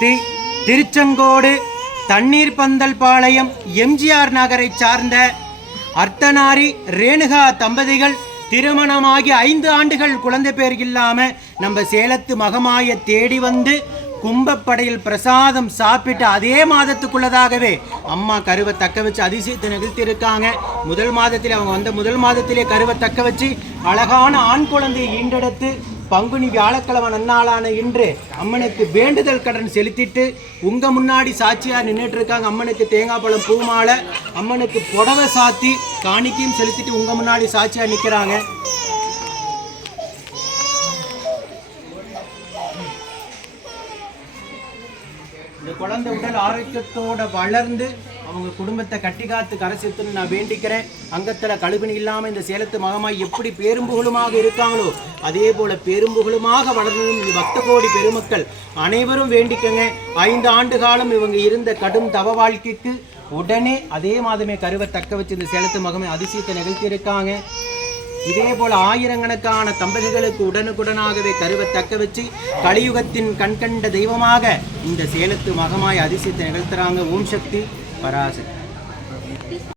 சக்தி திருச்செங்கோடு தண்ணீர் பந்தல் பாளையம் எம்ஜிஆர் நகரை சார்ந்த அர்த்தனாரி ரேணுகா தம்பதிகள் திருமணமாகி ஐந்து ஆண்டுகள் குழந்தை பேர் இல்லாமல் நம்ம சேலத்து மகமாய தேடி வந்து கும்பப்படையில் பிரசாதம் சாப்பிட்டு அதே மாதத்துக்குள்ளதாகவே அம்மா கருவை தக்க வச்சு அதிசயத்தை நிகழ்த்தி இருக்காங்க முதல் மாதத்தில் அவங்க வந்த முதல் மாதத்திலே கருவை தக்க வச்சு அழகான ஆண் குழந்தையை ஈண்டெடுத்து பங்குனி வியாழக்கிழமை நன்னாளான இன்று அம்மனுக்கு வேண்டுதல் கடன் செலுத்திட்டு உங்க முன்னாடி சாட்சியா நின்றுட்டு இருக்காங்க அம்மனுக்கு தேங்காய் பழம் பூ மாலை அம்மனுக்கு புடவை சாத்தி காணிக்கையும் செலுத்திட்டு உங்க முன்னாடி சாட்சியா நிக்கிறாங்க. இந்த குழந்தை உடல் ஆரோக்கியத்தோட வளர்ந்து அவங்க குடும்பத்தை கட்டி காத்து கரசித்துன்னு நான் வேண்டிக்கிறேன். அங்கத்தில் கழுவினி இல்லாமல் இந்த சேலத்து மகமாய் எப்படி பேரும்புகளுமாக இருக்காங்களோ அதே போல பேரும்புகளுமாக வளர்ந்ததும் இந்த பக்த கோடி பெருமக்கள் அனைவரும் வேண்டிக்கங்க. ஐந்து ஆண்டு காலம் இவங்க இருந்த கடும் தவ வாழ்க்கைக்கு உடனே அதே மாதமே கருவை தக்க வச்சு இந்த சேலத்து மகமே அதிசயத்தை நிகழ்த்தியிருக்காங்க. இதே போல ஆயிரக்கணக்கான தம்பதிகளுக்கு உடனுக்குடனாகவே கருவை தக்க வச்சு கலியுகத்தின் கண்கண்ட தெய்வமாக இந்த சேலத்து மகமாய் அதிசயத்தை நிகழ்த்துறாங்க ஓம் சக்தி. para